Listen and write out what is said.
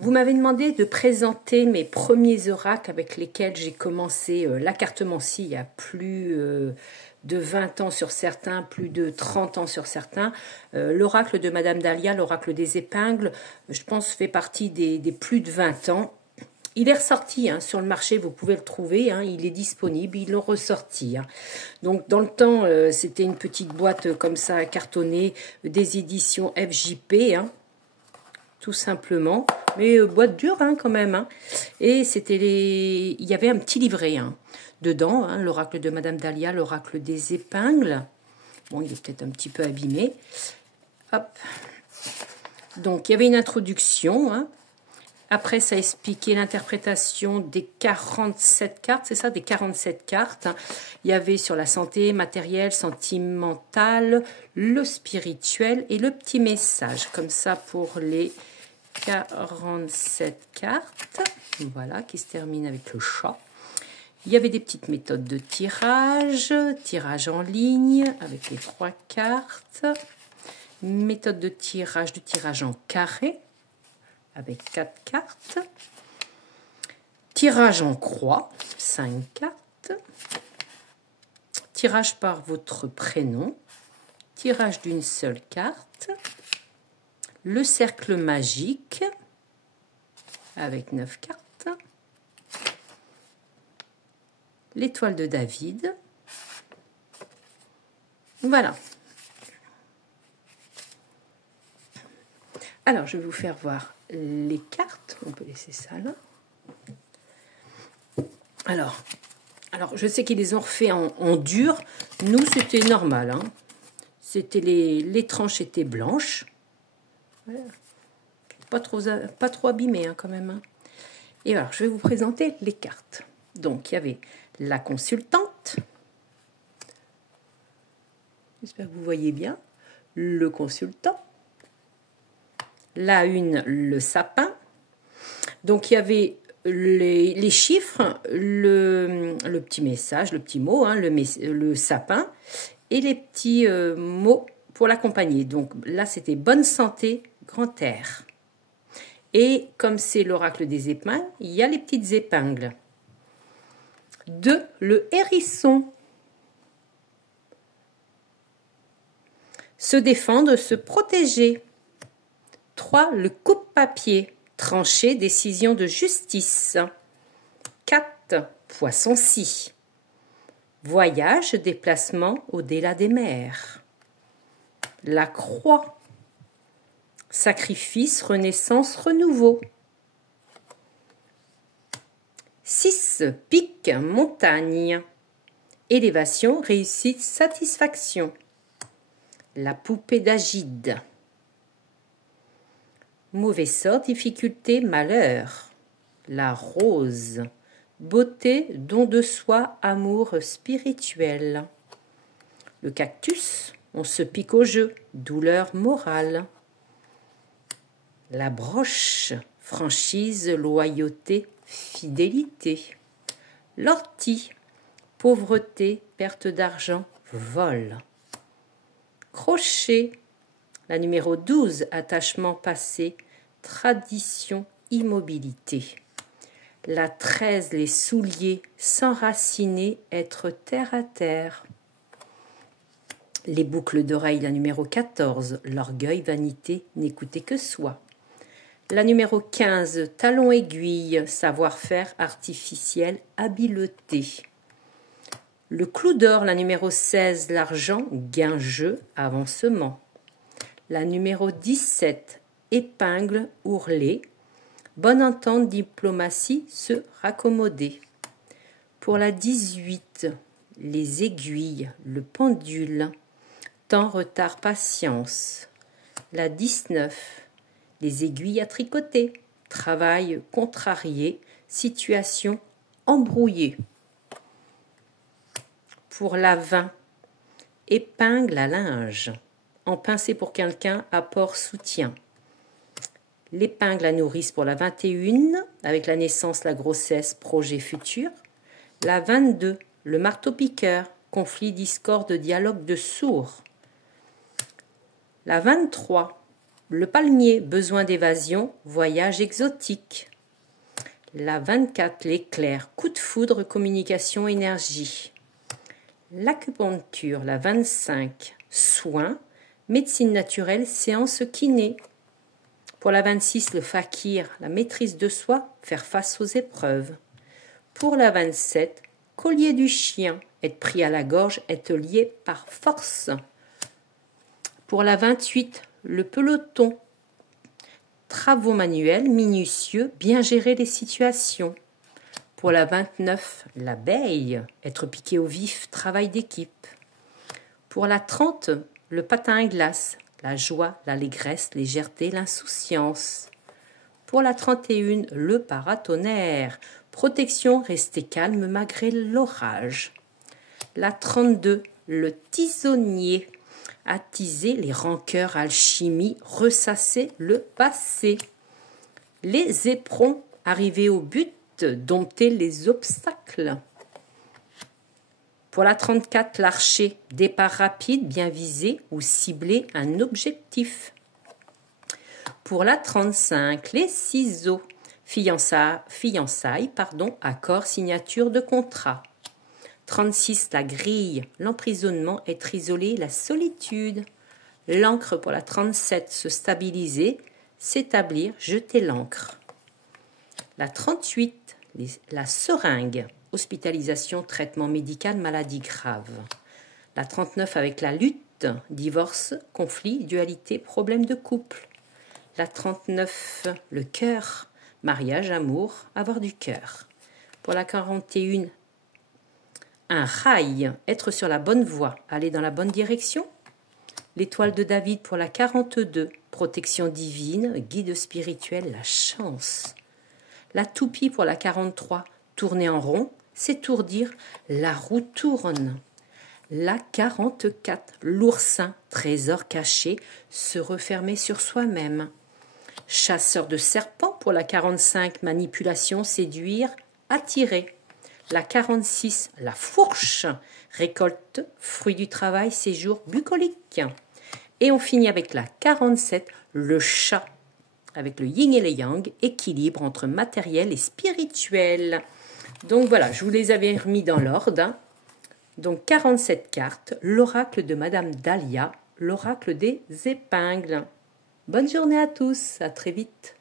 Vous m'avez demandé de présenter mes premiers oracles avec lesquels j'ai commencé la cartomancie il y a plus de 20 ans sur certains, plus de 30 ans sur certains. L'oracle de Madame Dahlia, l'oracle des épingles, je pense fait partie des plus de 20 ans. Il est ressorti sur le marché, vous pouvez le trouver, il est disponible, ils l'ont ressorti. Donc dans le temps, c'était une petite boîte comme ça cartonnée des éditions FJP, tout simplement, mais boîte dure quand même. Et c'était il y avait un petit livret dedans, l'oracle de Madame Dahlia, l'oracle des épingles. Bon, il est peut-être un petit peu abîmé. Hop. Donc il y avait une introduction. Après, ça expliquait l'interprétation des 47 cartes, c'est ça, des 47 cartes. Il y avait sur la santé matérielle, sentimentale, le spirituel et le petit message. Comme ça pour les 47 cartes. Voilà, qui se termine avec le chat. Il y avait des petites méthodes de tirage, tirage en ligne avec les 3 cartes. Méthode de tirage en carré avec 4 cartes. Tirage en croix, 5 cartes. Tirage par votre prénom. Tirage d'une seule carte. Le cercle magique avec 9 cartes. L'étoile de David. Voilà. Alors, je vais vous faire voir les cartes. On peut laisser ça là. Alors je sais qu'ils les ont refait en dur. Nous, c'était normal. C'était les tranches étaient blanches. Voilà. Pas trop abîmé quand même. Et alors, je vais vous présenter les cartes. Donc, il y avait la consultante. J'espère que vous voyez bien. Le consultant. La une, le sapin. Donc, il y avait les chiffres, le petit message, le petit mot, le sapin, et les petits mots pour l'accompagner. Donc, là, c'était bonne santé, grand air. Et comme c'est l'oracle des épingles, il y a les petites épingles. 2, le hérisson. Se défendre, se protéger. 3, le coupe-papier. Trancher, décision de justice. 4, poisson-scie. Voyage, déplacement au-delà des mers. La croix. Sacrifice, renaissance, renouveau. 6, pic, montagne. Élévation, réussite, satisfaction. La poupée d'Agide. Mauvais sort, difficulté, malheur. La rose. Beauté, don de soi, amour spirituel. Le cactus, on se pique au jeu, douleur morale. La broche, franchise, loyauté, fidélité. L'ortie, pauvreté, perte d'argent, vol. Crochet, la numéro 12, attachement passé, tradition, immobilité. La 13, les souliers, s'enraciner, être terre à terre. Les boucles d'oreilles, la numéro 14, l'orgueil, vanité, n'écouter que soi. La numéro 15, talon aiguille, savoir-faire artificiel, habileté. Le clou d'or, la numéro 16, l'argent, gain-jeu, avancement. La numéro 17, épingle, ourlet, bonne entente, diplomatie, se raccommoder. Pour la 18, les aiguilles, le pendule, temps, retard, patience. La 19, les aiguilles à tricoter, travail contrarié, situation embrouillée. Pour la 20, épingle à linge, empincer pour quelqu'un, apport, soutien. L'épingle à nourrice pour la 21, avec la naissance, la grossesse, projet futur. La 22, le marteau-piqueur, conflit, discorde, dialogue de sourds. La 23, le palmier, besoin d'évasion, voyage exotique. La 24, l'éclair, coup de foudre, communication, énergie. L'acupuncture, la 25, soins, médecine naturelle, séance kiné. Pour la 26, le fakir, la maîtrise de soi, faire face aux épreuves. Pour la 27, collier du chien, être pris à la gorge, être lié par force. Pour la 28, le peloton, travaux manuels, minutieux, bien gérer les situations. Pour la 29, l'abeille, être piqué au vif, travail d'équipe. Pour la 30, le patin à glace, la joie, l'allégresse, légèreté, l'insouciance. Pour la 31, le paratonnerre, protection, rester calme malgré l'orage. La 32, le tisonnier, attiser les rancœurs, alchimie, ressasser le passé. Les éperons, arriver au but, dompter les obstacles. Pour la 34, l'archer, départ rapide, bien visé ou cibler un objectif. Pour la 35, les ciseaux, fiançailles, accord, signature de contrat. 36, la grille, l'emprisonnement, être isolé, la solitude. L'encre pour la 37, se stabiliser, s'établir, jeter l'encre. La 38, la seringue, hospitalisation, traitement médical, maladie grave. La 39 avec la lutte, divorce, conflit, dualité, problème de couple. La 39, le cœur, mariage, amour, avoir du cœur. Pour la 41, un rail, être sur la bonne voie, aller dans la bonne direction. L'étoile de David pour la 42, protection divine, guide spirituel, la chance. La toupie pour la 43, tourner en rond, s'étourdir, la roue tourne. La 44, l'oursin, trésor caché, se refermer sur soi-même. Chasseur de serpents pour la 45, manipulation, séduire, attirer. La 46, la fourche, récolte, fruit du travail, séjour bucolique. Et on finit avec la 47, le chat, avec le yin et le yang, équilibre entre matériel et spirituel. Donc voilà, je vous les avais remis dans l'ordre. Donc 47 cartes, l'oracle de Madame Dahlia, l'oracle des épingles. Bonne journée à tous, à très vite.